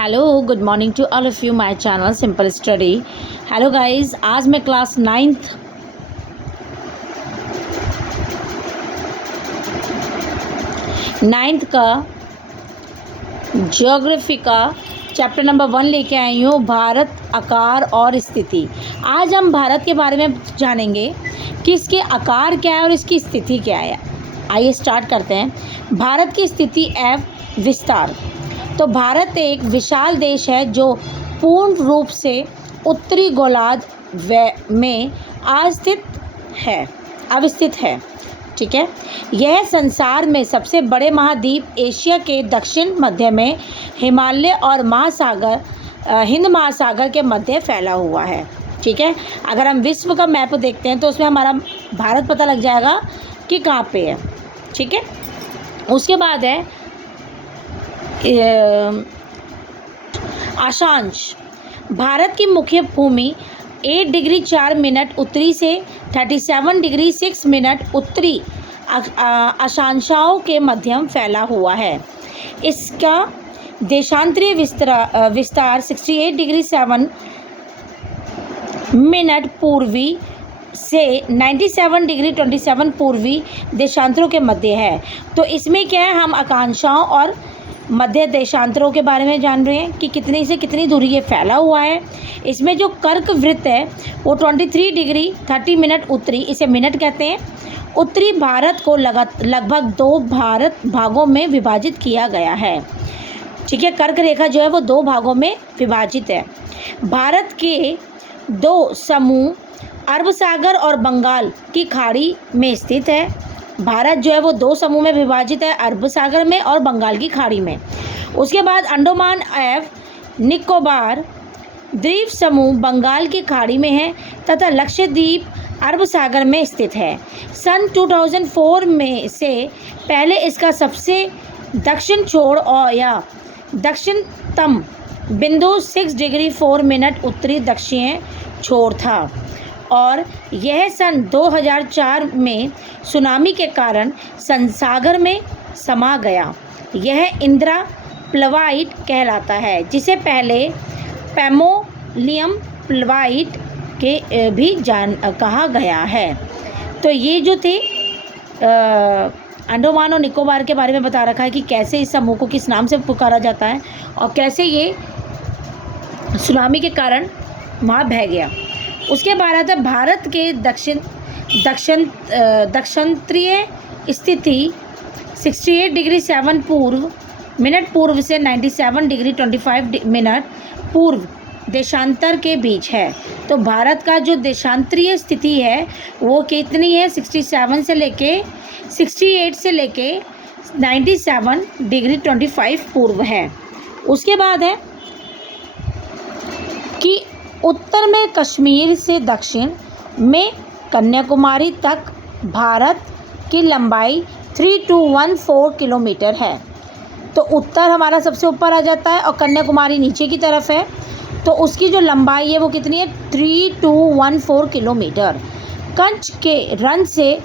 Hello good morning to all of you my channel simple study. Hello guys, आज मैं class ninth का geography का chapter number 1 लेके आई हूँ, भारत, आकार और स्थिति। आज हम भारत के बारे में जानेंगे कि इसके आकार क्या है और इसकी स्थिति क्या है। आइए स्टार्ट करते हैं। भारत की स्थिति एवं विस्तार। तो भारत एक विशाल देश है जो पूर्ण रूप से उत्तरी गोलार्ध में अवस्थित है। ठीक है, यह संसार में सबसे बड़े महाद्वीप एशिया के दक्षिण मध्य में हिमालय और हिंद महासागर के मध्य फैला हुआ है। ठीक है, अगर हम विश्व का मैप देखते हैं तो उसमें हमारा भारत पता लग जाएगा कि कहाँ पे है। ठीक है, उसके बाद है अक्षांश। भारत की मुख्य भूमि 8 डिग्री 4 मिनट उत्तरी से 37 डिग्री 6 मिनट उत्तरी अक्षांशों के मध्यम फैला हुआ है। इसका देशांतरीय विस्तार 68 डिग्री 7 मिनट पूर्वी से 97 डिग्री 27 पूर्वी देशांतरों के मध्य है। तो इसमें क्या है, हम आकांक्षाओं और मध्य देशांतरों के बारे में जान रहे हैं कि कितनी से कितनी दूरी ये फैला हुआ है। इसमें जो कर्क वृत्त है वो 23 डिग्री 30 मिनट उत्तरी, इसे मिनट कहते हैं, उत्तरी भारत को लगभग 2 भारत भागों में विभाजित किया गया है। ठीक है, कर्क रेखा जो है वो 2 भागों में विभाजित है। भारत के 2 समूह अरब सागर और बंगाल की खाड़ी में स्थित है। भारत जो है वो 2 समूह में विभाजित है, अरब सागर में और बंगाल की खाड़ी में। उसके बाद अंडमान एवं निकोबार द्वीप समूह बंगाल की खाड़ी में है तथा लक्षद्वीप अरब सागर में स्थित है। सन 2004 में से पहले इसका सबसे दक्षिण छोर और या दक्षिणतम बिंदु 6 डिग्री 4 मिनट उत्तरी दक्षिण छोर था और यह सन 2004 में सुनामी के कारण सागर में समा गया। यह इंदिरा प्लवाइट कहलाता है, जिसे पहले पैमोलियम प्लवाइट के भी कहा गया है। तो ये जो थे अंडमान और निकोबार के बारे में बता रखा है कि कैसे इस समूह को किस नाम से पुकारा जाता है और कैसे ये सुनामी के कारण वहाँ बह गया। उसके बाद है भारत के दक्षिणांतरीय स्थिति 68 डिग्री 7 मिनट पूर्व से 97 डिग्री 25 मिनट पूर्व देशांतर के बीच है। तो भारत का जो देशांतरीय स्थिति है वो कितनी है, 68 से लेके 97 डिग्री 25 पूर्व है। उसके बाद है कि उत्तर में कश्मीर से दक्षिण में कन्याकुमारी तक भारत की लंबाई 3214 किलोमीटर है। तो उत्तर हमारा सबसे ऊपर आ जाता है और कन्याकुमारी नीचे की तरफ है। तो उसकी जो लंबाई है वो कितनी है, 3214 किलोमीटर। कच्छ के रण से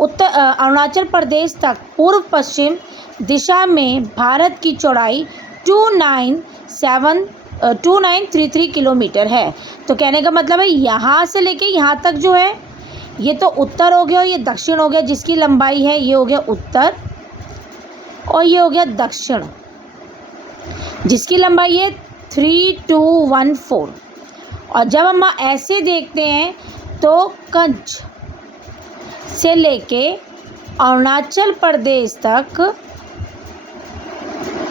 अरुणाचल प्रदेश तक पूर्व पश्चिम दिशा में भारत की चौड़ाई 2933 किलोमीटर है। तो कहने का मतलब है यहाँ से लेके यहाँ तक जो है ये तो उत्तर हो गया और ये दक्षिण हो गया, जिसकी लंबाई है ये हो गया उत्तर और ये हो गया दक्षिण, जिसकी लंबाई है 3214। और जब हम ऐसे देखते हैं तो कच्छ से लेके अरुणाचल प्रदेश तक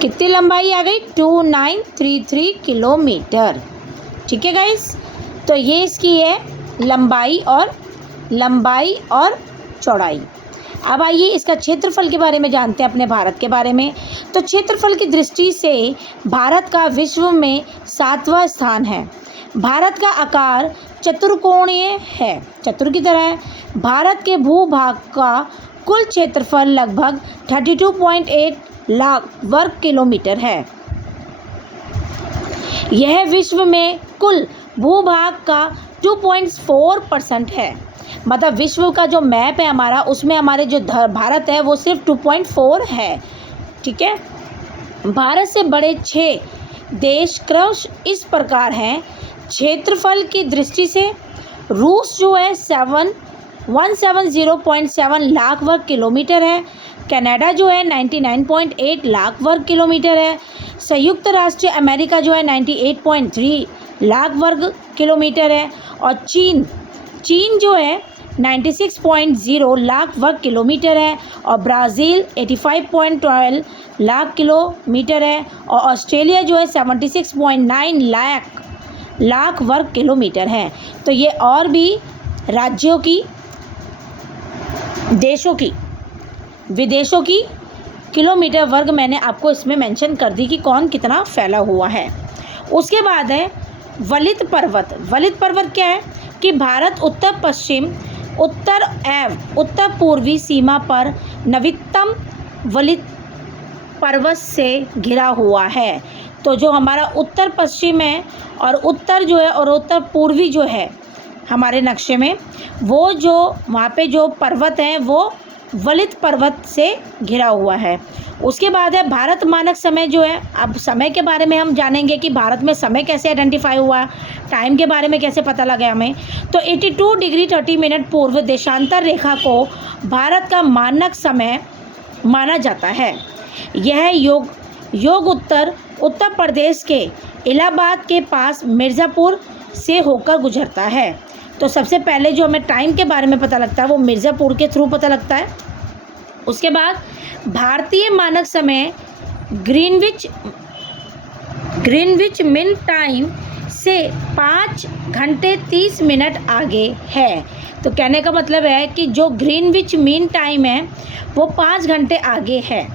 कितनी लंबाई आ गई, 2933 किलोमीटर। ठीक है गाइस, तो ये इसकी है लंबाई और चौड़ाई। अब आइए इसका क्षेत्रफल के बारे में जानते हैं, अपने भारत के बारे में। तो क्षेत्रफल की दृष्टि से भारत का विश्व में 7वां स्थान है। भारत का आकार चतुर्कोणीय है, चतुर की तरह है। भारत के भूभाग का कुल क्षेत्रफल लगभग 32.8 लाख वर्ग किलोमीटर है। यह विश्व में कुल भूभाग का 2.4% है। मतलब विश्व का जो मैप है हमारा, उसमें हमारे जो भारत है वो सिर्फ 2.4 है। ठीक है, भारत से बड़े 6 देश क्रमश इस प्रकार हैं। क्षेत्रफल की दृष्टि से रूस जो है 170.7 लाख वर्ग किलोमीटर है। कनाडा जो है 99.8 लाख वर्ग किलोमीटर है। संयुक्त राष्ट्र अमेरिका जो है 98.3 लाख वर्ग किलोमीटर है। और चीन जो है 96.0 लाख वर्ग किलोमीटर है। और ब्राज़ील 85.12 लाख किलोमीटर है। और ऑस्ट्रेलिया जो है 76.9 लाख वर्ग किलोमीटर है। तो ये और भी राज्यों की, देशों की, विदेशों की किलोमीटर वर्ग मैंने आपको इसमें मेंशन कर दी कि कौन कितना फैला हुआ है। उसके बाद है वलित पर्वत। वलित पर्वत क्या है कि भारत उत्तर पश्चिम, उत्तर एवं उत्तर पूर्वी सीमा पर नवीनतम वलित पर्वत से घिरा हुआ है। तो जो हमारा उत्तर पश्चिम है और उत्तर जो है और उत्तर पूर्वी जो है हमारे नक्शे में, वो जो वहाँ पे जो पर्वत हैं वो वलित पर्वत से घिरा हुआ है। उसके बाद है भारत मानक समय जो है। अब समय के बारे में हम जानेंगे कि भारत में समय कैसे आइडेंटिफाई हुआ, टाइम के बारे में कैसे पता लगा हमें। तो 82 डिग्री 30 मिनट पूर्व देशांतर रेखा को भारत का मानक समय माना जाता है। यह योग उत्तर प्रदेश के इलाहाबाद के पास मिर्ज़ापुर से होकर गुजरता है। तो सबसे पहले जो हमें टाइम के बारे में पता लगता है वो मिर्ज़ापुर के थ्रू पता लगता है। उसके बाद भारतीय मानक समय ग्रीनविच मीन टाइम से 5 घंटे 30 मिनट आगे है। तो कहने का मतलब है कि जो ग्रीनविच मीन टाइम है वो 5 घंटे आगे है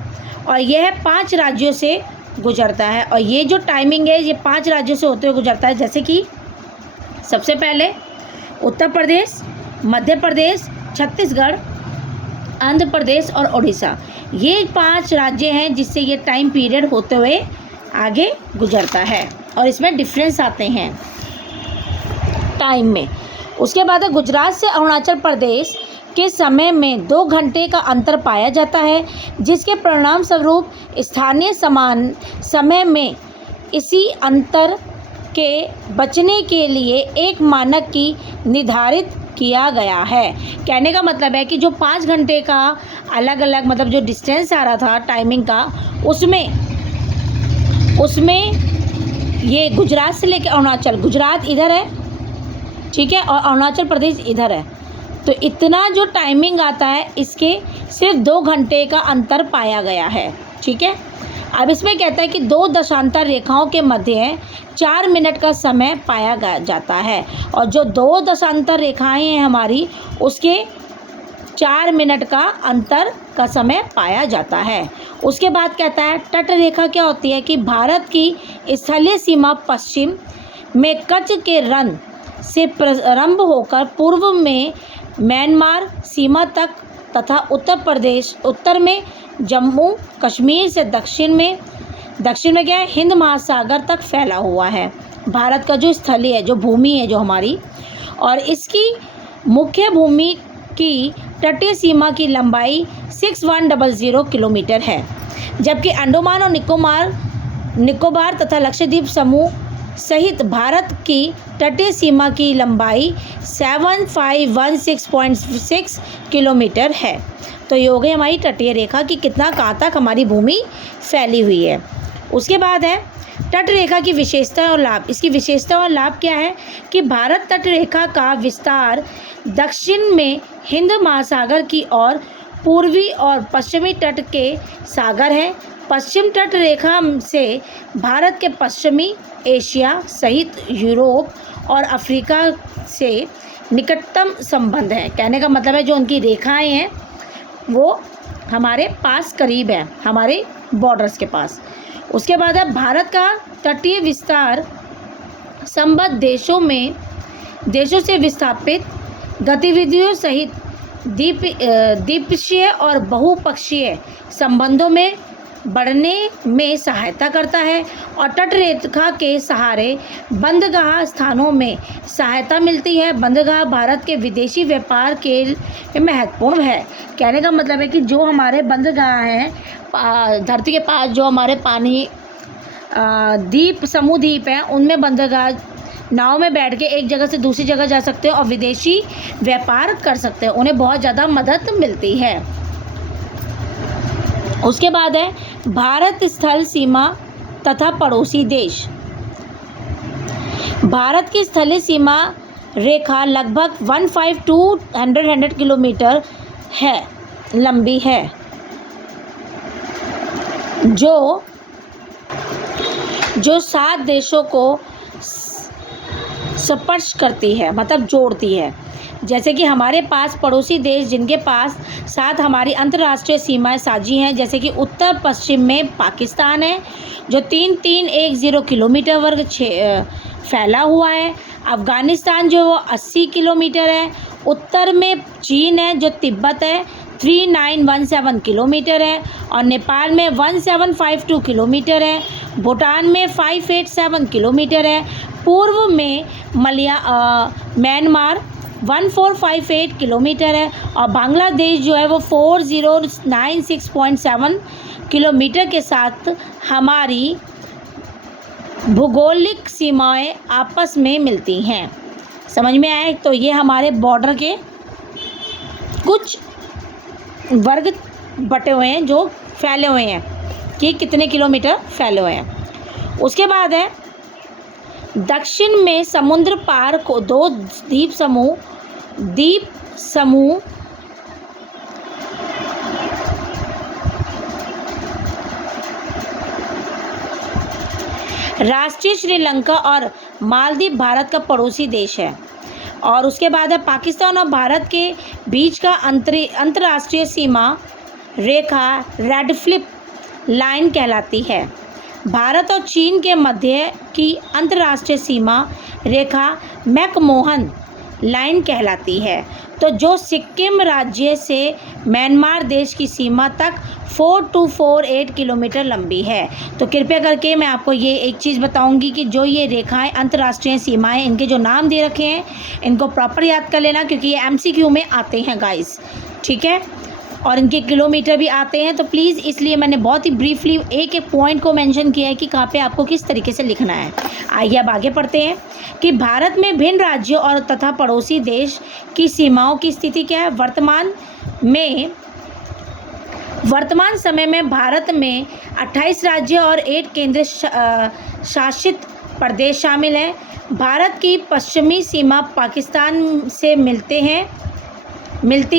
और यह 5 राज्यों से गुजरता है। और ये जो टाइमिंग है ये 5 राज्यों से होते हुए गुजरता है, जैसे कि सबसे पहले उत्तर प्रदेश, मध्य प्रदेश, छत्तीसगढ़, आंध्र प्रदेश और उड़ीसा। ये 5 राज्य हैं जिससे ये टाइम पीरियड होते हुए आगे गुजरता है और इसमें डिफरेंस आते हैं टाइम में। उसके बाद है गुजरात से अरुणाचल प्रदेश के समय में 2 घंटे का अंतर पाया जाता है, जिसके परिणाम स्वरूप स्थानीय समान समय में इसी अंतर के बचने के लिए एक मानक की निर्धारित किया गया है। कहने का मतलब है कि जो 5 घंटे का अलग अलग मतलब जो डिस्टेंस आ रहा था टाइमिंग का, उसमें ये गुजरात से लेकर अरुणाचल, गुजरात इधर है, ठीक है, और अरुणाचल प्रदेश इधर है। तो इतना जो टाइमिंग आता है इसके सिर्फ 2 घंटे का अंतर पाया गया है, ठीक है। अब इसमें कहता है कि 2 दशांतर रेखाओं के मध्य 4 मिनट का समय पाया जाता है और जो 2 दशांतर रेखाएं हैं हमारी उसके 4 मिनट का अंतर का समय पाया जाता है। उसके बाद कहता है तट रेखा क्या होती है कि भारत की स्थलीय सीमा पश्चिम में कच्छ के रण से प्रारंभ होकर पूर्व में म्यांमार सीमा तक तथा उत्तर में जम्मू कश्मीर से दक्षिण में क्या है हिंद महासागर तक फैला हुआ है। भारत का जो स्थली है, जो भूमि है जो हमारी, और इसकी मुख्य भूमि की तटीय सीमा की लंबाई 6100 किलोमीटर है, जबकि अंडमान और निकोबार तथा लक्षद्वीप समूह सहित भारत की तटीय सीमा की लंबाई 7516.6 किलोमीटर है। तो ये हो गई हमारी तटीय रेखा की कितना कहाँ तक हमारी भूमि फैली हुई है। उसके बाद है तट रेखा की विशेषता और लाभ। इसकी विशेषता और लाभ क्या है कि भारत तट रेखा का विस्तार दक्षिण में हिंद महासागर की ओर पूर्वी और पश्चिमी तट के सागर है। पश्चिम तट रेखा से भारत के पश्चिमी एशिया सहित यूरोप और अफ्रीका से निकटतम संबंध है। कहने का मतलब है जो उनकी रेखाएं हैं वो हमारे पास करीब है, हमारे बॉर्डर्स के पास। उसके बाद है भारत का तटीय विस्तार संबद्ध देशों से विस्थापित गतिविधियों सहित द्विपक्षीय और बहुपक्षीय संबंधों में बढ़ने में सहायता करता है और तटरेखा के सहारे बंदरगाह स्थानों में सहायता मिलती है। बंदरगाह भारत के विदेशी व्यापार के लिए महत्वपूर्ण है। कहने का मतलब है कि जो हमारे बंदरगाह हैं धरती के पास, जो हमारे पानी द्वीप समूह द्वीप हैं, उनमें बंदरगाह नाव में बैठ के एक जगह से दूसरी जगह जा सकते हैं और विदेशी व्यापार कर सकते हैं, उन्हें बहुत ज़्यादा मदद मिलती है। उसके बाद है भारत स्थल सीमा तथा पड़ोसी देश। भारत की स्थलीय सीमा रेखा लगभग 152 किलोमीटर है लंबी है, जो 7 देशों को स्पर्श करती है, मतलब जोड़ती है। जैसे कि हमारे पास पड़ोसी देश जिनके पास साथ हमारी अंतर्राष्ट्रीय सीमाएं साझी हैं, जैसे कि उत्तर पश्चिम में पाकिस्तान है जो 3310 किलोमीटर वर्ग फैला हुआ है। अफ़गानिस्तान जो वो 80 किलोमीटर है। उत्तर में चीन है जो तिब्बत है 3917 किलोमीटर है और नेपाल में 1752 किलोमीटर है। भूटान में 587 किलोमीटर है। पूर्व में म्यांमार 1458 किलोमीटर है और बांग्लादेश जो है वो 4096.7 किलोमीटर के साथ हमारी भूगोलिक सीमाएं आपस में मिलती हैं। समझ में आए? तो ये हमारे बॉर्डर के कुछ वर्ग बटे हुए हैं जो फैले हुए हैं कि कितने किलोमीटर फैले हुए हैं। उसके बाद है दक्षिण में समुद्र पार को 2 द्वीप समूह राष्ट्रीय श्रीलंका और मालदीव भारत का पड़ोसी देश है। और उसके बाद है पाकिस्तान और भारत के बीच का अंतर्राष्ट्रीय सीमा रेखा रेड फ्लिप लाइन कहलाती है। भारत और चीन के मध्य की अंतर्राष्ट्रीय सीमा रेखा मैकमोहन लाइन कहलाती है। तो जो सिक्किम राज्य से म्यांमार देश की सीमा तक 4248 किलोमीटर लंबी है। तो कृपया करके मैं आपको ये एक चीज़ बताऊंगी कि जो ये रेखाएं अंतर्राष्ट्रीय सीमाएं, इनके जो नाम दे रखे हैं इनको प्रॉपर याद कर लेना, क्योंकि ये MCQ में आते हैं गाइस, ठीक है, और इनके किलोमीटर भी आते हैं। तो प्लीज़ इसलिए मैंने बहुत ही ब्रीफली एक एक पॉइंट को मेंशन किया है कि कहाँ पे आपको किस तरीके से लिखना है। आइए अब आगे पढ़ते हैं कि भारत में भिन्न राज्यों और तथा पड़ोसी देश की सीमाओं की स्थिति क्या है। वर्तमान समय में भारत में 28 राज्य और 1 केंद्र शासित प्रदेश शामिल हैं। भारत की पश्चिमी सीमा पाकिस्तान से मिलती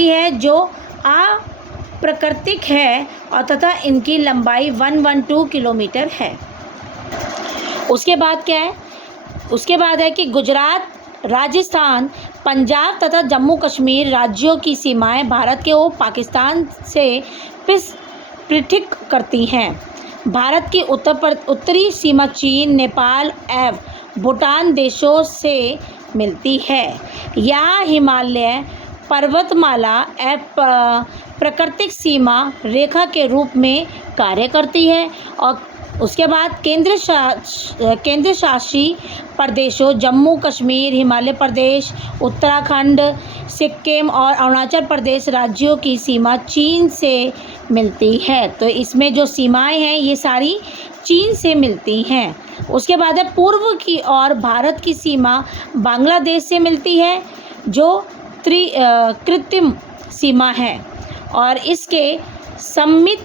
है जो अप्राकृतिक है और तथा इनकी लंबाई 112 किलोमीटर है। उसके बाद क्या है? उसके बाद है कि गुजरात, राजस्थान, पंजाब तथा जम्मू कश्मीर राज्यों की सीमाएं भारत के और पाकिस्तान से पृथक करती हैं। भारत की उत्तरी सीमा चीन, नेपाल एवं भूटान देशों से मिलती है। यहाँ हिमालय पर्वतमाला एवं प्राकृतिक सीमा रेखा के रूप में कार्य करती है। और उसके बाद केंद्र शासित प्रदेशों जम्मू कश्मीर, हिमाचल प्रदेश, उत्तराखंड, सिक्किम और अरुणाचल प्रदेश राज्यों की सीमा चीन से मिलती है। तो इसमें जो सीमाएं हैं ये सारी चीन से मिलती हैं। उसके बाद है पूर्व की ओर भारत की सीमा बांग्लादेश से मिलती है जो कृत्रिम सीमा है और इसके सम्मित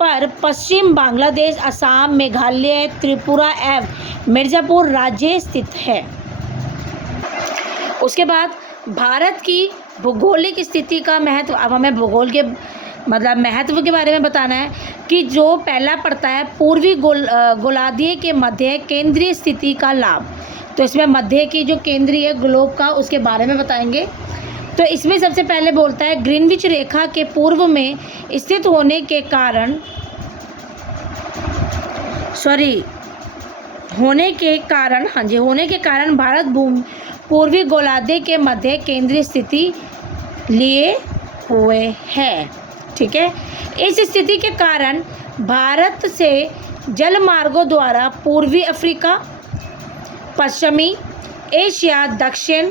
पर पश्चिम बांग्लादेश, असम, मेघालय, त्रिपुरा एवं मिर्ज़ापुर राज्य स्थित है। उसके बाद भारत की भौगोलिक स्थिति का महत्व। अब हमें भूगोल के मतलब महत्व के बारे में बताना है कि जो पहला पड़ता है पूर्वी गोलार्ध के मध्य केंद्रीय स्थिति का लाभ। तो इसमें मध्य की जो केंद्रीय ग्लोब का उसके बारे में बताएंगे। तो इसमें सबसे पहले बोलता है ग्रीनविच रेखा के पूर्व में स्थित होने के कारण भारत पूर्वी गोलार्ध के मध्य केंद्रीय स्थिति लिए हुए है। ठीक है, इस स्थिति के कारण भारत से जल मार्गों द्वारा पूर्वी अफ्रीका, पश्चिमी एशिया, दक्षिण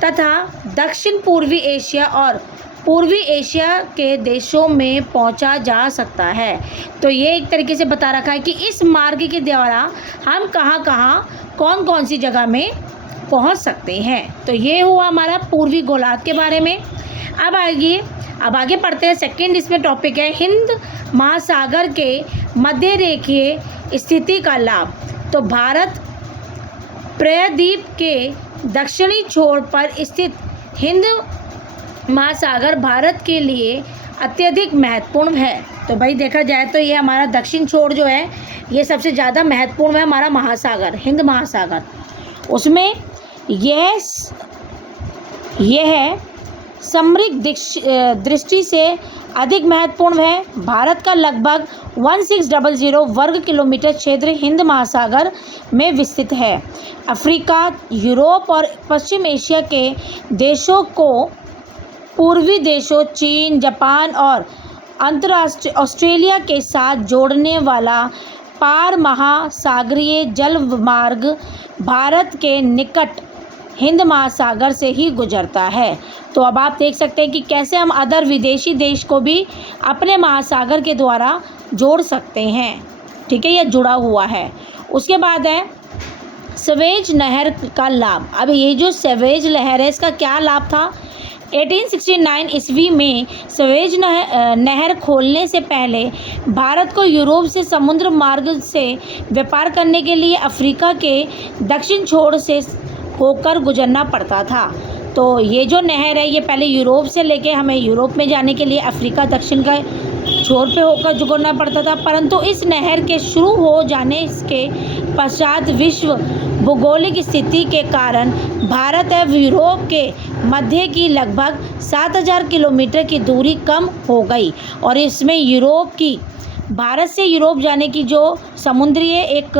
तथा दक्षिण पूर्वी एशिया और पूर्वी एशिया के देशों में पहुंचा जा सकता है। तो ये एक तरीके से बता रखा है कि इस मार्ग के द्वारा हम कहाँ कहाँ कौन कौन सी जगह में पहुंच सकते हैं। तो ये हुआ हमारा पूर्वी गोलार्ध के बारे में। अब आगे पढ़ते हैं। सेकंड इसमें टॉपिक है हिंद महासागर के मध्य रेखीय स्थिति का लाभ। तो भारत प्रायद्वीप के दक्षिणी छोर पर स्थित हिंद महासागर भारत के लिए अत्यधिक महत्वपूर्ण है। तो भाई देखा जाए तो ये हमारा दक्षिण छोर जो है ये सबसे ज़्यादा महत्वपूर्ण है, हमारा महासागर, हिंद महासागर। उसमें यह सामरिक दृष्टि से अधिक महत्वपूर्ण है। भारत का लगभग 1600 वर्ग किलोमीटर क्षेत्र हिंद महासागर में विस्तृत है। अफ्रीका, यूरोप और पश्चिम एशिया के देशों को पूर्वी देशों चीन, जापान और अंतर्राष्ट्रीय ऑस्ट्रेलिया के साथ जोड़ने वाला पार महासागरीय जल मार्ग भारत के निकट हिंद महासागर से ही गुजरता है। तो अब आप देख सकते हैं कि कैसे हम अदर विदेशी देश को भी अपने महासागर के द्वारा जोड़ सकते हैं। ठीक है, यह जुड़ा हुआ है। उसके बाद है सवेज नहर का लाभ। अब ये जो सवेज नहर है इसका क्या लाभ था? 1869 ईस्वी में सवेज नहर खोलने से पहले भारत को यूरोप से समुद्र मार्ग से व्यापार करने के लिए अफ्रीका के दक्षिण छोर से होकर गुजरना पड़ता था। तो ये जो नहर है ये पहले यूरोप से लेके हमें यूरोप में जाने के लिए अफ्रीका दक्षिण का छोर पे होकर गुजरना पड़ता था, परंतु इस नहर के शुरू हो जाने के पश्चात विश्व भौगोलिक स्थिति के कारण भारत एवं यूरोप के मध्य की लगभग 7000 किलोमीटर की दूरी कम हो गई और इसमें भारत से यूरोप जाने की जो समुद्रीय एक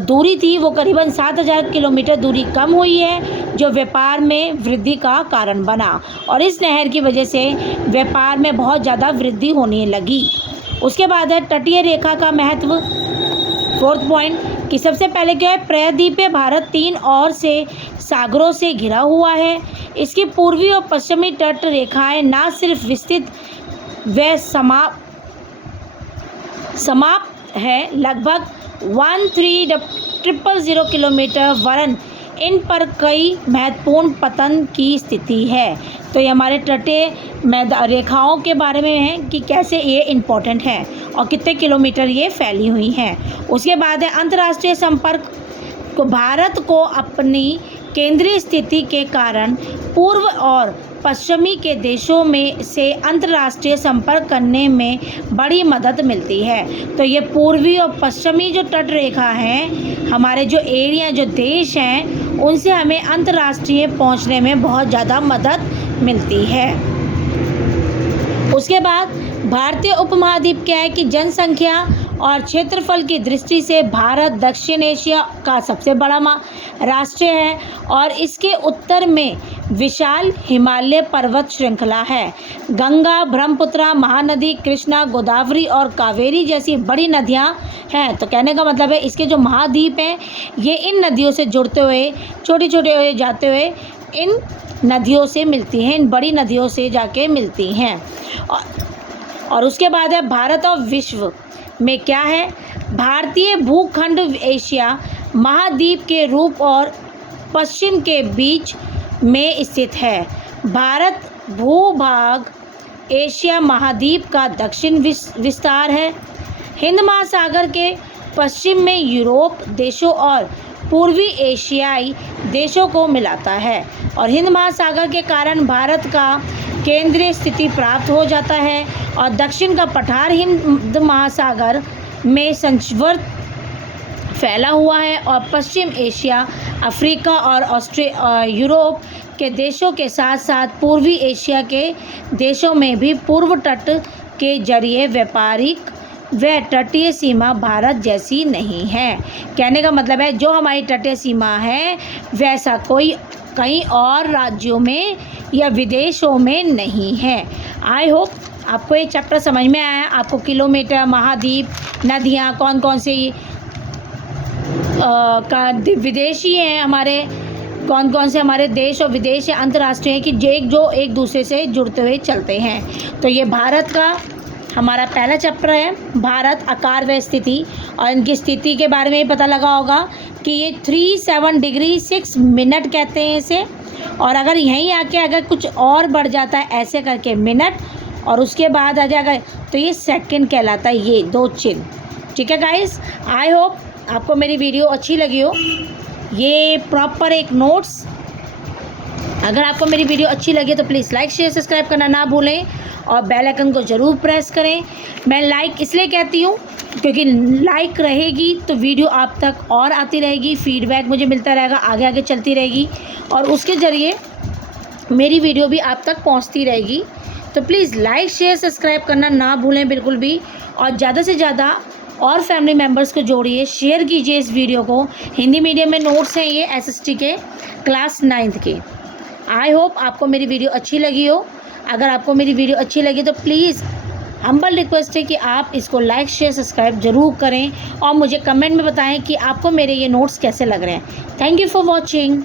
दूरी थी वो करीबन 7000 किलोमीटर दूरी कम हुई है, जो व्यापार में वृद्धि का कारण बना और इस नहर की वजह से व्यापार में बहुत ज़्यादा वृद्धि होने लगी। उसके बाद है तटीय रेखा का महत्व। फोर्थ पॉइंट कि सबसे पहले क्या है, प्रायद्वीपीय भारत 3 ओर से सागरों से घिरा हुआ है। इसकी पूर्वी और पश्चिमी तट रेखाएं न सिर्फ विस्तृत व समाप्त है लगभग 13,000 किलोमीटर, वरन इन पर कई महत्वपूर्ण पतन की स्थिति है। तो ये हमारे तटीय रेखाओं के बारे में है कि कैसे ये इम्पोर्टेंट है और कितने किलोमीटर ये फैली हुई हैं। उसके बाद है अंतर्राष्ट्रीय संपर्क को। भारत को अपनी केंद्रीय स्थिति के कारण पूर्व और पश्चिमी के देशों में से अंतर्राष्ट्रीय संपर्क करने में बड़ी मदद मिलती है। तो ये पूर्वी और पश्चिमी जो तट रेखा है, हमारे जो एरिया जो देश हैं उनसे हमें अंतर्राष्ट्रीय पहुंचने में बहुत ज़्यादा मदद मिलती है। उसके बाद भारतीय उपमहाद्वीप क्या है कि जनसंख्या और क्षेत्रफल की दृष्टि से भारत दक्षिण एशिया का सबसे बड़ा राष्ट्र है और इसके उत्तर में विशाल हिमालय पर्वत श्रृंखला है। गंगा, ब्रह्मपुत्र, महानदी, कृष्णा, गोदावरी और कावेरी जैसी बड़ी नदियां हैं। तो कहने का मतलब है इसके जो महाद्वीप हैं ये इन नदियों से जुड़ते हुए छोटे छोटे हुए जाते हुए इन नदियों से मिलती हैं, इन बड़ी नदियों से जाके मिलती हैं। और उसके बाद है भारत और विश्व में क्या है, भारतीय भूखंड एशिया महाद्वीप के रूप और पश्चिम के बीच में स्थित है। भारत भूभाग एशिया महाद्वीप का दक्षिण विस्तार है। हिंद महासागर के पश्चिम में यूरोप देशों और पूर्वी एशियाई देशों को मिलाता है और हिंद महासागर के कारण भारत का केंद्रीय स्थिति प्राप्त हो जाता है और दक्षिण का पठार हिंद महासागर में संचवर्त फैला हुआ है और पश्चिम एशिया, अफ्रीका और यूरोप के देशों के साथ साथ पूर्वी एशिया के देशों में भी पूर्व तट के जरिए व्यापारिक व तटीय सीमा भारत जैसी नहीं है। कहने का मतलब है जो हमारी तटीय सीमा है वैसा कोई कहीं और राज्यों में या विदेशों में नहीं है। आई होप आपको ये चैप्टर समझ में आया? आपको किलोमीटर, महाद्वीप, नदियाँ, कौन कौन से विदेशी हैं हमारे, कौन कौन से हमारे देश और विदेश या अंतर्राष्ट्रीय हैं कि जो एक दूसरे से जुड़ते हुए चलते हैं। तो ये भारत का हमारा पहला चैप्टर है, भारत, आकार व स्थिति, और इनकी स्थिति के बारे में पता लगा होगा कि ये 37 डिग्री 6 मिनट कहते हैं इसे, और अगर यहीं आके अगर कुछ और बढ़ जाता है ऐसे करके मिनट, और उसके बाद आ जाएगा तो ये सेकंड कहलाता है, ये 2 चिन्ह। ठीक है गाइस, आई होप आपको मेरी वीडियो अच्छी लगी हो। ये प्रॉपर एक नोट्स, अगर आपको मेरी वीडियो अच्छी लगी तो प्लीज़ लाइक शेयर सब्सक्राइब करना ना भूलें, और बेल आइकन को ज़रूर प्रेस करें। मैं लाइक इसलिए कहती हूँ क्योंकि लाइक रहेगी तो वीडियो आप तक और आती रहेगी, फीडबैक मुझे मिलता रहेगा, आगे आगे चलती रहेगी, और उसके ज़रिए मेरी वीडियो भी आप तक पहुँचती रहेगी। तो प्लीज़ लाइक शेयर सब्सक्राइब करना ना भूलें बिल्कुल भी, और ज़्यादा से ज़्यादा और फैमिली मेम्बर्स को जोड़िए, शेयर कीजिए इस वीडियो को। हिंदी मीडियम में नोट्स हैं ये SST के क्लास 9th के। आई होप आपको मेरी वीडियो अच्छी लगी हो। अगर आपको मेरी वीडियो अच्छी लगी तो प्लीज़ हम्बल रिक्वेस्ट है कि आप इसको लाइक शेयर सब्सक्राइब ज़रूर करें, और मुझे कमेंट में बताएं कि आपको मेरे ये नोट्स कैसे लग रहे हैं। Thank you for watching.